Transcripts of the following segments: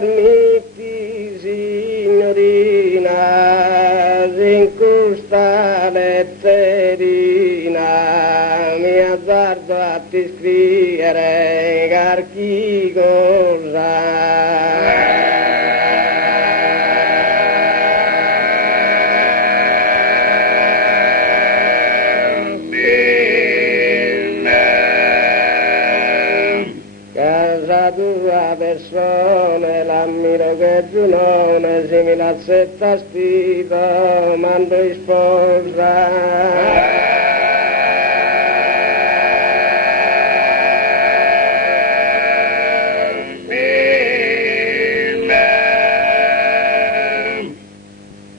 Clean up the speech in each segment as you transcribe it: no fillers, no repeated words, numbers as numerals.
dormiti, signorina, in questa letterina, mi azzardo a ti scrivere qualche cosa. Casa tua persona, l'ammiro che giunone, simile a setta stito, mando in sposa.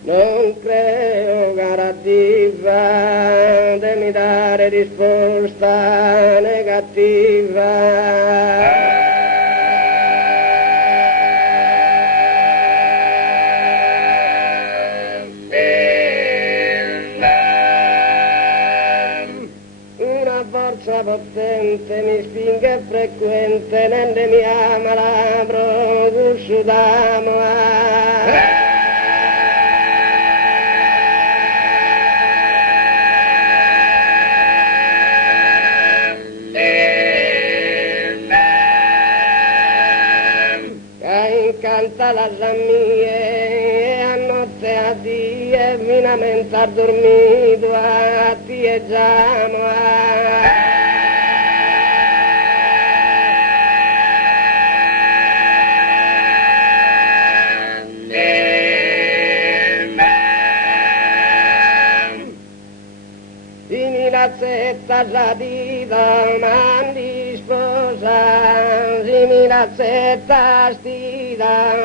Non creo cara diva de mi dare risposta negativa. Una forza potente mi spinge frequente nelle mia malabro gusciudamo. Canta la mie a notte a die finamente ha dormito a tie giamo Dimi la zetta sadita mandi sposa, dimi la zetta stida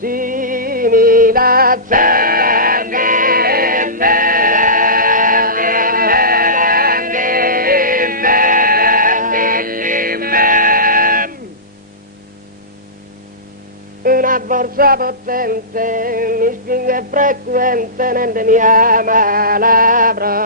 dimi la zetta una forza potente mi spinge frequente nelle mie malabra.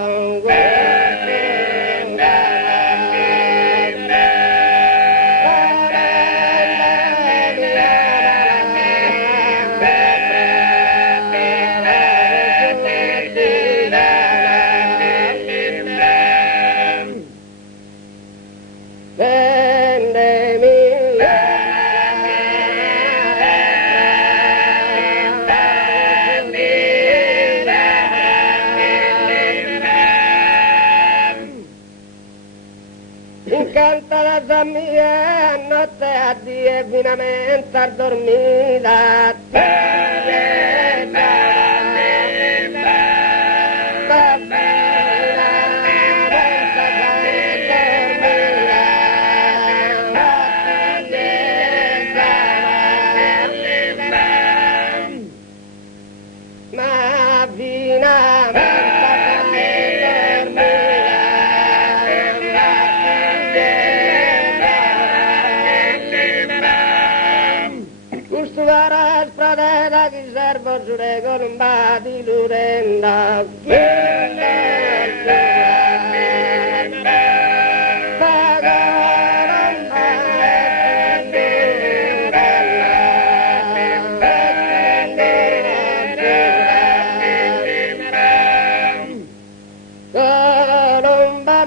Canta la mia a notte a die finamente a dormita. Ma finamente Gustuara spradera chi servo giure colombati l'urenda. Colomba